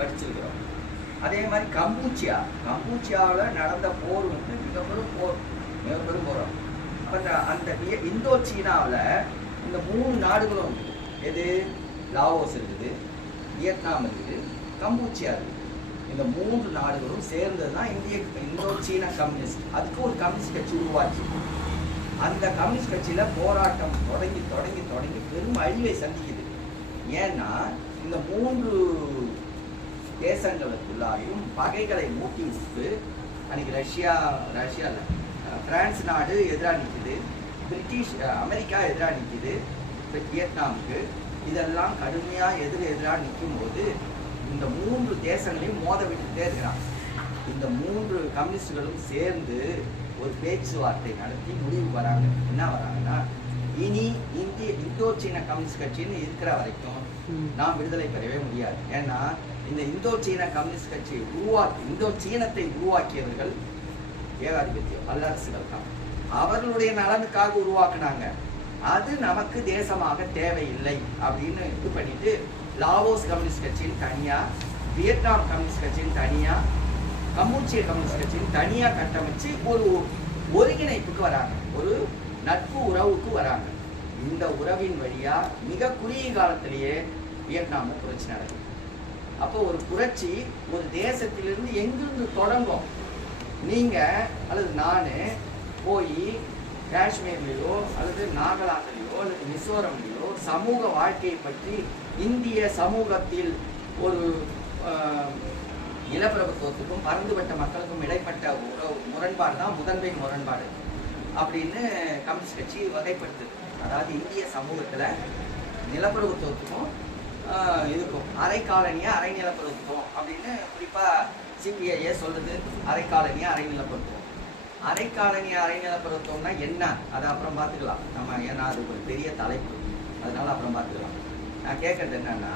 படிச்சிருக்கிறோம். அதே மாதிரி கம்பூச்சியாவில் நடந்த போர் வந்து மிகப்பெரும் போர். அப்போ அந்த இந்தோ சீனாவில் இந்த 3 நாடுகளும் எது, லாவோஸ் இருக்குது, வியட்நாம் இருக்குது, கம்பூச்சியா இருக்குது. இந்த 3 நாடுகளும் சேர்ந்தது தான் இந்தோ சீன கம்யூனிஸ்ட். அதுக்கு ஒரு கம்யூனிஸ்ட் கட்சி உருவாச்சு. அந்த கம்யூனிஸ்ட் கட்சியில் போராட்டம் தொடங்கி தொடங்கி தொடங்கி பெரும் அழிவை சந்திக்குது. ஏன்னா இந்த 3 தேசங்களுக்குள்ளாரையும் பகைகளை மூட்டி விட்டு, அன்னைக்கு ரஷ்யாவில் பிரான்ஸ் நாடு எதிராக நிற்குது, அமெரிக்கா எதிராக நிற்குது, வியட்நாமுக்கு இதெல்லாம் கடுமையாக எதிராக நிற்கும் போது இந்த 3 தேசங்களையும் மோத விட்டுட்டே இருக்கிறான். இந்த 3 கம்யூனிஸ்டுகளும் சேர்ந்து ஒரு பேச்சுவார்த்தை நடத்தி முடிவு வராங்க. என்ன வராங்கன்னா, இனி இந்தோ சீன கம்யூனிஸ்ட் கட்சின்னு இருக்கிற வரைக்கும் நாம் விடுதலை பெறவே முடியாது. ஏன்னா இந்த இந்தோ சீன கம்யூனிஸ்ட் கட்சியை இந்தோ சீனத்தை உருவாக்கியவர்கள் ஏகாதிபத்திய வல்லரசுகள் தான். அவர்களுடைய நலனுக்காக உருவாக்குனாங்க. அது நமக்கு தேசமாக தேவையில்லை அப்படின்னு இது பண்ணிட்டு லாவோஸ் கம்யூனிஸ்ட் கட்சியின் தனியா, வியட்நாம் கம்யூனிஸ்ட் கட்சியின் தனியா, கம்பூச்சிய கம்யூனிஸ்ட் கட்சியின் தனியா கட்டமைச்சு ஒரு ஒருங்கிணைப்புக்கு வராங்க, ஒரு நட்பு உறவுக்கு வராங்க. இந்த உறவின் வழியா மிக குறுகிய காலத்திலேயே வியட்நாமில் புரட்சி நடக்குது. அப்போ ஒரு புரட்சி ஒரு தேசத்திலிருந்து எங்கிருந்து தொடங்கும்? நீங்க அல்லது நான் போய் காஷ்மீர்லையோ அல்லது நாகாலாந்துலையோ அல்லது மிசோரம்லையோ சமூக வாழ்க்கையை பற்றி இந்திய சமூகத்தில் ஒரு நிலப்பிரபுத்துவத்துக்கும் பறந்துபட்ட மக்களுக்கும் இடைப்பட்ட முரண்பாடு தான் முதன்மை முரண்பாடு அப்படின்னு கம்யூனிஸ்ட் கட்சி வகைப்படுத்துது. அதாவது இந்திய சமூகத்தில் நிலப்பிரபுத்துவத்துக்கும் இருக்கும் அரை காலனியா அரை நிலப்பிரபுத்துவம் அப்படின்னு குறிப்பாக சிபிஐஏ சொல்றது. அரை காலனியா அரை நிலப்பிரபுத்துவம். அரை காலனியா அரை நிலப்பிரபுத்துவம்னா என்ன, அதை அப்புறம் பார்த்துக்கலாம் நம்ம. ஏன்னா அது ஒரு பெரிய தலைப்பு, அதனால அப்புறம் பார்த்துக்கலாம். நான் கேட்கறது என்னன்னா,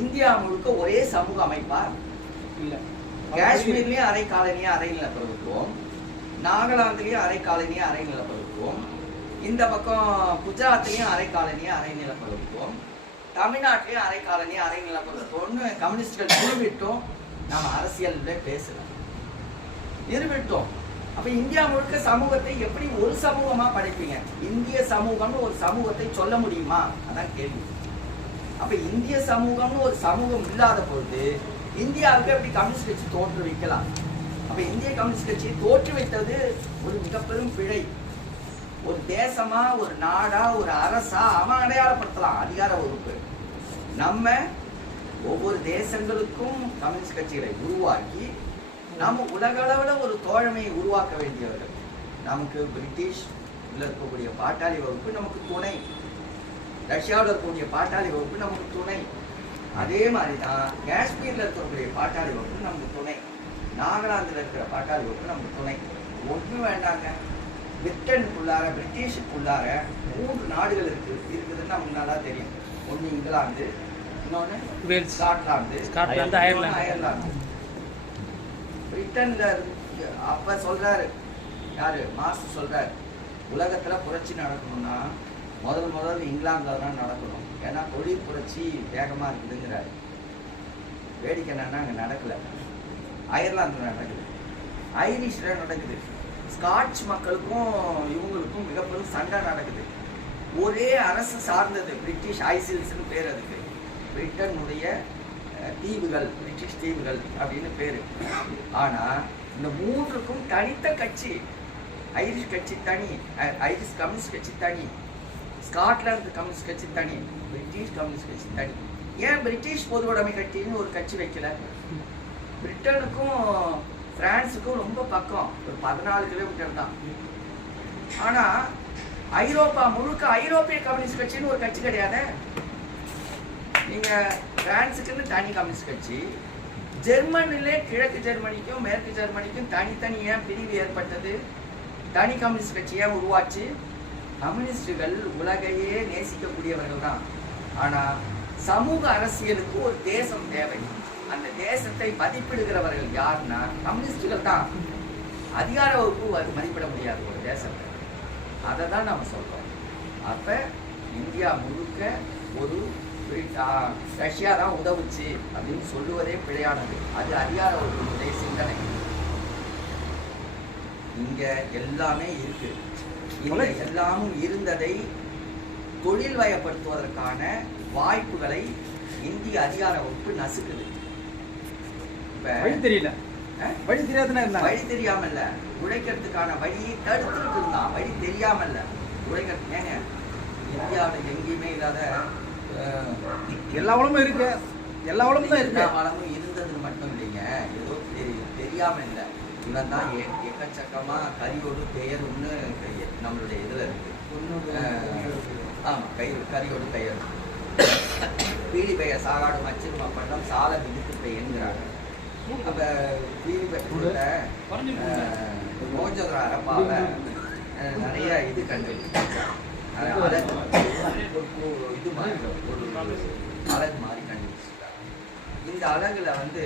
இந்தியா முழுக்க ஒரே சமூக அமைப்பா இல்லை. காஷ்மீர்லயும் அரை காலனியா அரை நிலப்பிரபுத்துவம், நாகாலாந்துலயும் அரை காலனியா அரை நிலப்பிரபுத்துவம், இந்த பக்கம் குஜராத்லயும் அரை காலனியா அரை நிலப்பிரபுத்துவம், தமிழ்நாட்டிலையும் அரை காலனியா அரை நிலப்பிரபுத்துவம்னு கம்யூனிஸ்டுகள் நிறுவிட்டோம். நம்ம அரசியல்ல பேசலாம், நிறுவிட்டோம். அப்ப இந்தியா முழுக்க சமூகத்தை எப்படி ஒரு சமூகமா படைப்பீங்க? இந்திய சமூகம்னு ஒரு சமூகத்தை சொல்ல முடியுமா? அதான் கேள்வி. அப்ப இந்திய சமூகம்னு ஒரு சமூகம் இல்லாத பொழுது இந்தியாவுக்கு எப்படி கம்யூனிஸ்ட் கட்சி தோற்றுவிக்கலாம்? அப்ப இந்திய கம்யூனிஸ்ட் கட்சியை தோற்றுவித்தது ஒரு மிகப்பெரும் பிழை. ஒரு தேசமா, ஒரு நாடா, ஒரு அரசா அவன் அடையாளப்படுத்தலாம் அதிகார வகுப்பு. நம்ம ஒவ்வொரு தேசங்களுக்கும் கம்யூனிஸ்ட் கட்சிகளை உருவாக்கி நம்ம உலக அளவில் ஒரு தோழமையை உருவாக்க வேண்டியவர்கள். நமக்கு பிரிட்டிஷ்ல இருக்கக்கூடிய பாட்டாளி வகுப்பு நமக்கு துணை, ரஷ்யாவில் இருக்கக்கூடிய பாட்டாளி வகுப்பு நமக்கு துணை. அதே மாதிரி தான் காஷ்மீர்ல இருக்கக்கூடிய பாட்டாளி வகுப்பு நமக்கு துணை, நாகாலாந்துல இருக்கிற பாட்டாளி வகுப்பு நமக்கு துணை. ஒன்றும் வேண்டாங்க, பிரிட்டனுக்குள்ளார பிரிட்டிஷுக்குள்ளார 3 நாடுகள் இருக்குதுன்னு நமக்கு நல்லா தெரியும். ஒன்று இங்கிலாந்து, இன்னொன்று ஸ்காட்லாந்து, அயர்லாந்து. பிரிட்டன்ல அப்ப சொல்றாரு யாரு, மாஸ்டர் சொல்றாரு, உலகத்துல புரட்சி நடக்கணும்னா முதல் இங்கிலாந்துல தான் நடக்கணும். ஏன்னா தொழில் புரட்சி வேகமா இருக்குதுங்கிறாரு. வேடிக்கை என்னன்னா அங்க நடக்கல, அயர்லாந்துல நடக்குது, ஐரிஷ்ல நடக்குது, ஸ்காட்ச் மக்களுக்கும் இவங்களுக்கும் மிகப்பெரும் சண்டை நடக்குது. ஒரே அரசு சார்ந்தது, பிரிட்டிஷ் ஐசில்ஸ்னு பேர் அதுக்கு, பிரிட்டனுடைய தீவுகள், பிரிட்டிஷ் தீவுகள் அப்படின்னு பேரு. ஆனா இந்த 3க்கும் தனித்த கட்சி. ஐரிஷ் கட்சி தனி, ஐரிஷ் கம்யூனிஸ்ட் கட்சி தனி, ஸ்காட்லாந்து கம்யூனிஸ்ட் கட்சி தனி, பிரிட்டிஷ் கம்யூனிஸ்ட் கட்சி தனி. ஏன் பிரிட்டிஷ் பொது உடைமை கட்சின்னு ஒரு கட்சி வைக்கல? பிரிட்டனுக்கும் பிரான்ஸுக்கும் ரொம்ப பக்கம், ஒரு 14 கிலோமீட்டர் தான். ஆனா ஐரோப்பா முழுக்க ஐரோப்பிய கம்யூனிஸ்ட் கட்சின்னு ஒரு கட்சி கிடையாது. நீங்க பிரான்ஸுக்குன்னு தனி கம்யூனிஸ்ட் கட்சி, ஜெர்மனிலே கிழக்கு ஜெர்மனிக்கும் மேற்கு ஜெர்மனிக்கும் தனித்தனியா பிரிவு ஏற்பட்டது. தனி கம்யூனிஸ்ட் கட்சியா உருவாச்சு. கம்யூனிஸ்டுகள் உலகையே நேசிக்கக்கூடியவர்கள் தான். ஆனா சமூக அரசியலுக்கு ஒரு தேசம் தேவை. அந்த தேசத்தை மதிப்பிடுகிறவர்கள் யாருன்னா கம்யூனிஸ்டுகள் தான். அதிகார வகுப்பு மதிப்பிட முடியாது ஒரு தேசத்தை. அதை தான் நாம சொல்றோம். அப்ப இந்தியா முழுக்க ஒரு ரஷ்யா தான் உதவுச்சு அப்படின்னு சொல்லுவதே பிழையானது. அது அதிகார வர்க்கத்தினுடைய சிந்தனை. இங்க எல்லாமே இருக்கு. இந்த எல்லாமும் இருந்ததை தொழில் வயப்படுத்துவதற்கான வாய்ப்புகளை இந்திய அதிகார வகுப்பு நசுக்குது. வழி தெரியல, வழி தெரியாதுன்னா வழி தெரியாம இல்ல, உழைக்கிறதுக்கான வழியை தடுத்துட்டு இருந்தான். வழி தெரியாம இல்ல, உழைக்கிறது. ஏங்க இந்தியாவில் எங்கேயுமே இல்லாத எல்லா வளமும் இருக்கு, எல்லா வளமும் தான் இருக்கு. வளமும் இருந்ததுன்னு மட்டும் இல்லைங்க, ஏதோ தெரியாம இல்லை. இவன் தான் எக்கச்சக்கமா கரியோடு பெயரும்னு நம்மளுடைய இதுல இருக்கு. ஆமா, கரியோடு பெயர், பீடி பெயர் சாகாடு மச்சிருமா பண்டம் சால விடுத்து பெயர்ங்கிறாங்க. அப்ப பீடி பெயர்ல மோஜோதர அரப்பால நிறைய இது கண்டுபிடிச்சாங்க. அழகு இது மாதிரி ஒரு அழகு மாதிரி கண்டுபிடிச்சிருக்காங்க. இந்த அழகுல வந்து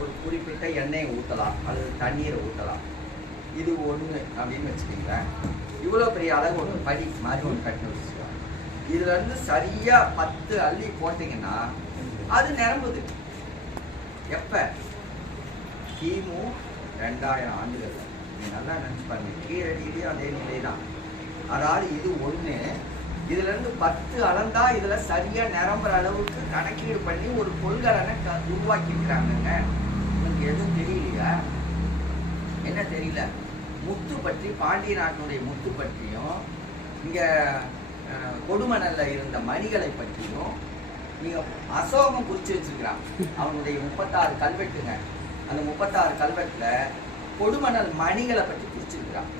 ஒரு குறிப்பிட்ட எண்ணெயை ஊற்றலாம் அல்லது தண்ணீரை ஊற்றலாம். இது ஒன்று அப்படின்னு வச்சுக்கிங்களேன். இவ்வளோ பெரிய அழகு ஒன்று படி மாதிரி ஒன்று கட்டி வச்சுருக்காங்க. இதுல இருந்து சரியா 10 அள்ளி போட்டிங்கன்னா அது நிரம்புது. எப்ப? கிமு 2000 ஆண்டுகள்ல. நீ நல்லா நினைச்சு பாருங்க, கீழடியிலேயே அதே நிலை தான். அதாவது இது ஒண்ணு, இதுல இருந்து 10 அளந்தா இதுல சரியா நிரம்புற அளவுக்கு கணக்கீடு பண்ணி ஒரு கொள்கலனை உருவாக்கி இருக்கிறாங்க. உங்களுக்கு எதுவும் தெரியலையா? என்ன தெரியல? முத்து பற்றி, பாண்டிய நாட்டினுடைய முத்து பற்றியும் இங்க கொடுமணல்ல இருந்த மணிகளை பற்றியும் நீங்க அசோகம் குறிச்சு வச்சிருக்கிறான். அவனுடைய 36 கல்வெட்டுங்க. அந்த 36 கல்வெட்டுல கொடுமணல் மணிகளை பற்றி குறிச்சிருக்கிறான்.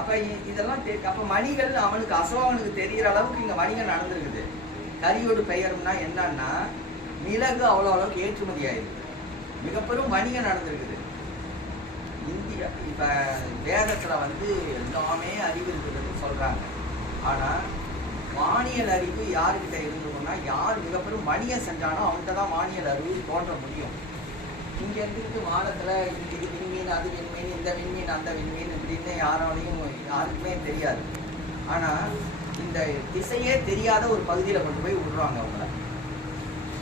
அப்ப இதெல்லாம் அப்ப மணிகள் அவனுக்கு அசோகனுக்கு தெரியற அளவுக்கு இங்க மணிகள் நடந்திருக்குது. கரியோடு பெயரும்னா என்னன்னா, மிளகு அவ்வளோ அளவுக்கு ஏற்றுமதி ஆயிருக்கு. மிக பெரும் வணிகம் நடந்திருக்குது. இந்தியா இப்ப வேதத்துல வந்து எல்லாமே அறிவு இருக்குதுன்னு சொல்றாங்க. ஆனா வானியல் அறிவு யாருக்கிட்ட இருந்ததுன்னா, யார் மிக பெரும் வணிகம் செஞ்சானோ அவன்கிட்ட தான் வானியல் அறிவு தோன்ற முடியும். இங்க இருந்துட்டு வானத்துல இது விண்மீன், அது விண்மீன், இந்த விண்மீன், அந்த விண்மீன் இப்படின்னு யாருக்குமே தெரியாது. ஆனா இந்த திசையே தெரியாத ஒரு பகுதியில கொண்டு போய் விடுறாங்க அவங்கள.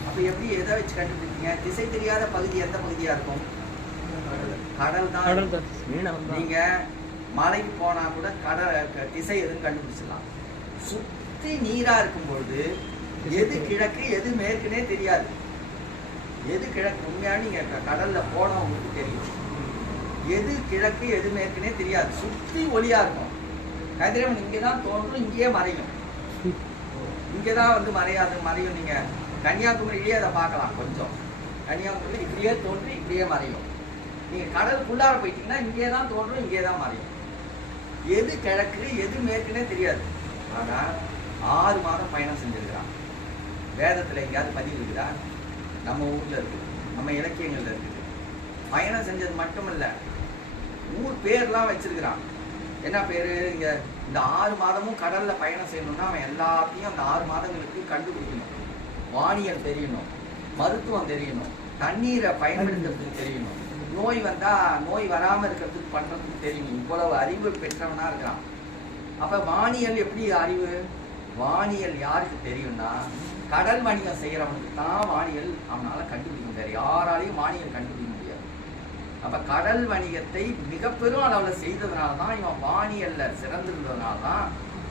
அப்ப எப்படி எதை வச்சு கண்டுபிடிச்சீங்க? திசை தெரியாத பகுதி எந்த பகுதியா இருக்கும்? கடல் தான். நீங்க மலைக்கு போனா கூட கடல் திசை எதுன்னு கண்டுபிடிச்சிடலாம். சுத்தி நீரா இருக்கும் பொழுது எது கிழக்கு எது மேற்குனே தெரியாது. எது கிழக்கு உண்மையான நீங்க கடல்ல போனவங்களுக்கு தெரியும். எது கிழக்கு எது மேற்குனே தெரியாது. சுத்தி ஒளியா இருக்கும். கதிரவன் இங்கதான் தோன்றும், இங்கேயே மறையும். இங்கதான் வந்து மறையும். நீங்க கன்னியாகுமரியிலேயே அதை பார்க்கலாம். கொஞ்சம் கன்னியாகுமரியில இப்படியே தோன்றி இப்படியே மறையும். நீங்க கடலுக்குள்ளார போயிட்டீங்கன்னா இங்கே தான் தோன்றும், இங்கே தான் மறையும். எது கிழக்கு எது மேற்குனே தெரியாது. ஆனா 6 மாதம் பயணம் செஞ்சிருக்கிறான். வேதத்துல எங்கேயாவது பதிவு இருக்குதா? நம்ம ஊர்ல இருக்கு, நம்ம இலக்கியங்கள்ல இருக்குது. பயணம் செஞ்சது மட்டுமல்ல, ஊர் பேர்லாம் வச்சிருக்கிறான். என்ன பேரு? இங்க இந்த 6 மாதமும் கடல்ல பயணம் செய்யணும்னா அவன் எல்லாத்தையும் அந்த 6 மாதங்களுக்கு கண்டுபிடிக்கணும். வானியல் தெரியணும், மருத்துவம் தெரியணும், தண்ணீரை பயன்படுத்துறதுக்கு தெரியணும், நோய் வந்தா நோய் வராம இருக்கிறதுக்கு பண்றதுக்கு தெரியணும். இவ்வளவு அறிவு பெற்றவனா இருக்கிறான். அப்ப வானியல் எப்படி அறிவு? வானியல் யாருக்கு தெரியும்னா, கடல் வணிகம் செய்யறவனுக்கு தான் வானியல் அவனால கண்டுபிடிக்க முடியாது. யாராலையும் வானியல் கண்டுபிடிக்க முடியாது. அப்ப கடல் வணிகத்தை மிக பெரும் அளவுல செய்ததுனாலதான் இவன் வானியல்ல சிறந்திருந்ததுனாலதான்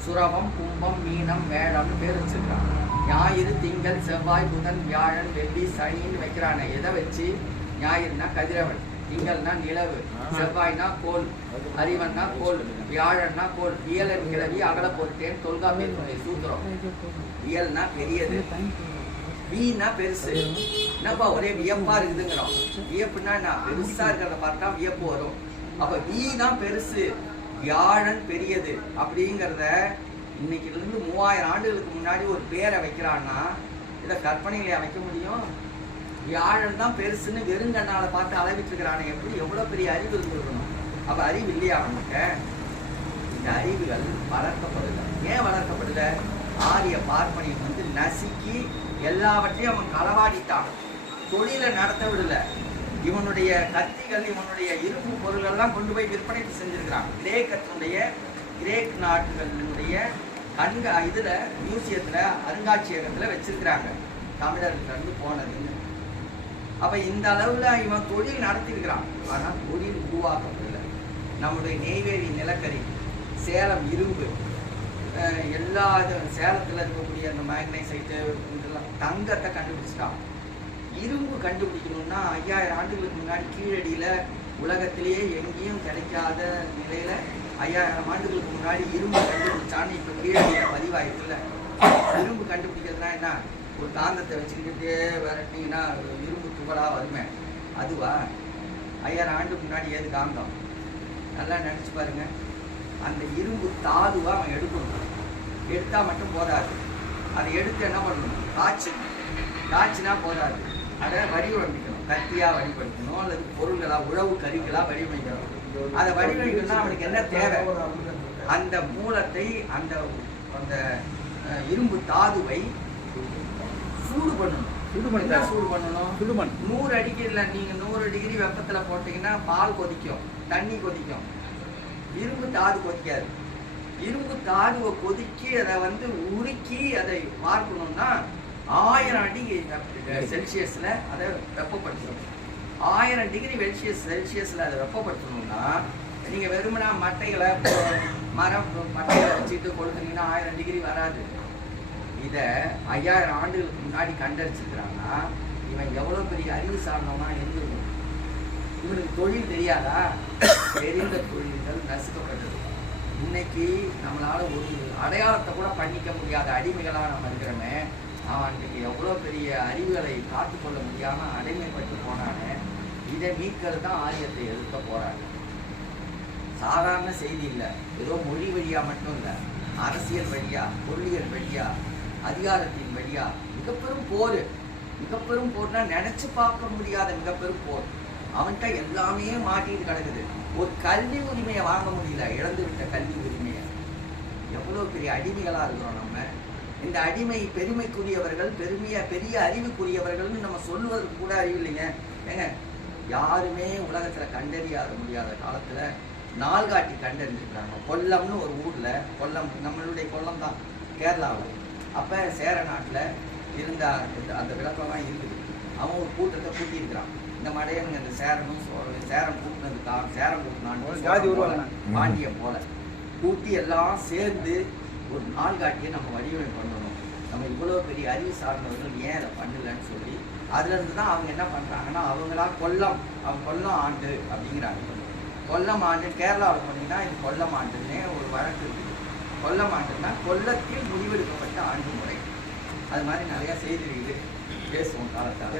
சுரவம், கும்பம், மீனம், மேளம்னு பேர் வச்சிருக்கான். ஞாயிறு, திங்கள், செவ்வாய், புதன், வியாழன், வெள்ளி, சனின்னு வைக்கிறான. எதை வச்சு? ஞாயிறுனா கதிரவன், திங்கள்னா நிலவு, செவ்வாய்னா கோல், அறிவன்னா கோல், வியாழன்னா கோல். இயலன் கிளவி அகல பொருட்டேன் தொல்காப்பியத்தினுடைய சூத்திரம். இயல்னா பெரியது, வீணா பெருசு. என்னப்பா ஒரே வியப்பா இருக்குதுங்கிறோம். வியப்புனா என்ன? பெருசா இருக்கிறத பார்த்தா வியப்பு வரும். அப்ப வீணா பெருசு, வியாழன் பெரியது அப்படிங்கிறத இன்னைக்கு இருந்து 3000 ஆண்டுகளுக்கு முன்னாடி ஒரு பேரை வைக்கிறான்னா இதை கற்பனையிலேயே வைக்க முடியும்? வியாழன் தான் பெருசுன்னு வெறுங்கண்ணால பார்த்து அளவிட்டு இருக்கிறானே, எப்படி எவ்வளவு பெரிய அறிவு இருந்திருக்கணும்? அப்ப அறிவு இல்லையா அவனுக்கு? இந்த அறிவுகள் வளர்க்கப்படுது. ஏன் வளர்க்கப்படுத? ஆரிய பார்ப்பனியம் வந்து நசுக்கி எல்லாவற்றையும் அவன் களவாடிட்டான். தொழிலை நடத்த விடல. இவனுடைய கத்திகள், இவனுடைய இரும்பு பொருள்கள் எல்லாம் கொண்டு போய் விற்பனை செஞ்சிருக்கிறான். கிரேக் நாடுகளினுடைய இதுல மியூசியத்துல அருங்காட்சியகத்துல வச்சிருக்கிறாங்க தமிழர்கிட்ட இருந்து போனதுன்னு. அப்ப இந்த அளவுல இவன் தொழில் நடத்திருக்கிறான், ஆனா தொழில் உருவாக்கப்படல. நம்முடைய நெய்வேலி நிலக்கரி, சேலம் இரும்பு, எல்லா சேலத்துல இருக்கக்கூடிய அந்த மேக்னைசைட்டு இதெல்லாம் தங்கத்தை கண்டுபிடிச்சிட்டான். இரும்பு கண்டுபிடிக்கணும்னா 5000 ஆண்டுகளுக்கு முன்னாடி கீழடியில உலகத்திலேயே எங்கேயும் கிடைக்காத நிலையில 5000 ஆண்டுகளுக்கு முன்னாடி இரும்பு கண்டுபிடிச்சான்னு இப்ப கீழடியில பதிவாயிருக்குல்ல. இரும்பு கண்டுபிடிக்கிறதுனா என்ன, ஒரு காந்தத்தை வச்சுக்கிட்டே விரட்டிங்கன்னா இரும்பு துகளா வருமே, அதுவா? 5000 ஆண்டுக்கு முன்னாடி ஏது காந்தம்? நல்லா நினைச்சு பாருங்க. அந்த இரும்பு தாதுவா அவன் எடுக்கணும். எடுத்தா மட்டும் போதாது, அதை எடுத்து என்ன பண்ணணும், காய்ச்சினா போதாது, அதை வடிவமைக்கணும். கத்தியா வடிவமைக்கணும், அல்லது பொருள்களா உழவு கருவிகளா வடிவமைக்கணும். அதை வடிவமைக்கணும்னா அவனுக்கு என்ன தேவை? அந்த மூலத்தை, அந்த அந்த இரும்பு தாதுவை சூடு பண்ணணும். சூடு பண்ணணும். 100 டிகிரில நீங்க 100 டிகிரி வெப்பத்துல போட்டீங்கன்னா பால் கொதிக்கும், தண்ணி கொதிக்கும். இரும்பு தாது கொதிக்காது. இரும்பு தாதுவை கொதிக்கி அதை உருக்கி அதை பார்க்கணும்னா 1000 டிகிரி செல்சியஸ்ல அதை வெப்பப்படுத்தணும். 1000 டிகிரி செல்சியஸ்ல அதை வெப்பப்படுத்தணும்னா நீங்க வெறுமனா மட்டைகளை மரம் மட்டைகளை வச்சுட்டு கொடுத்தீங்கன்னா 1000 டிகிரி வராது. இதை 5000 ஆண்டுகளுக்கு முன்னாடி கண்டறிச்சிருக்கிறாங்கன்னா இவன் எவ்வளவு பெரிய அறிவு சார்ந்தவனா இருந்திருக்கும். இவனுக்கு தொழில் தெரியாதா? தெரிந்த தொழில்கள் நசுக்கப்பட்டது. இன்னைக்கு நம்மளால ஒரு அடையாளத்தை கூட பண்ணிக்க முடியாத அடிமைகளா நம்ம இருக்கிறோமே, அவன் அன்றைக்கு எவ்வளோ பெரிய அறிவுகளை காத்துக்கொள்ள முடியாம அடிமைப்பட்டு போனானே. இதை மீட்கிறது தான் ஆரியத்தை எதிர்க்க போறாங்க. சாதாரண செய்தி இல்லை, ஏதோ மொழி வழியா மட்டும் இல்லை, அரசியல் வழியா, பொருளியல் வழியா, அதிகாரத்தின் வழியா மிகப்பெரும் போர்னா நினைச்சு பார்க்க முடியாத மிகப்பெரும் போர். அவன்கிட்ட எல்லாமே மாட்டிட்டு கிடக்குது. ஒரு கல்வி உரிமையை வாங்க முடியல, இழந்து விட்ட கல்வி உரிமையை. எவ்வளவு பெரிய அடிமைகளா இருக்கிறோம் நம்ம. இந்த அடிமை பெருமைக்குரியவர்கள், பெரிய அறிவுக்குரியவர்கள்னு நம்ம சொல்லுவதற்கு கூட அறிவு இல்லைங்க. ஏங்க, யாருமே உலகத்துல கண்டறியாத முடியாத காலத்துல நாள்காட்டி கண்டறிஞ்சிருக்காங்க. கொல்லம்னு ஒரு ஊர்ல, கொல்லம் நம்மளுடைய கொல்லம் தான் கேரளாவில். அப்ப சேர நாட்டுல இருந்த அந்த விளக்கம்லாம் இருக்குது. அவன் ஒரு கூட்டத்தை கூட்டியிருக்கிறான். இந்த மடையனுங்க இந்த சேரம் கூட்டினதுக்காக, சேரம் கூட்டினான்னு பாண்டியம் போல கூட்டி எல்லாம் சேர்ந்து ஒரு நாள்காட்டியை நம்ம வடிவமைப்பு பண்ணணும். நம்ம இவ்வளோ பெரிய அறிவு சார்ந்தவர்கள் ஏன் அதை பண்ணலன்னு சொல்லி அதுல இருந்து தான் அவங்க என்ன பண்றாங்கன்னா, அவங்களா கொல்லம் ஆண்டு அப்படிங்கிறாங்க. கொல்லம் ஆண்டு கேரளாவில் போனீங்கன்னா இது கொல்லம் ஆண்டுன்னே ஒரு வழக்கு இருக்குது. கொல்லம் ஆண்டுன்னா கொல்லத்தில் முடிவெடுக்கப்பட்ட ஆண்டு முறை. அது மாதிரி நிறைய செய்தி இருக்குது, பேசுவோம் காலத்தால்.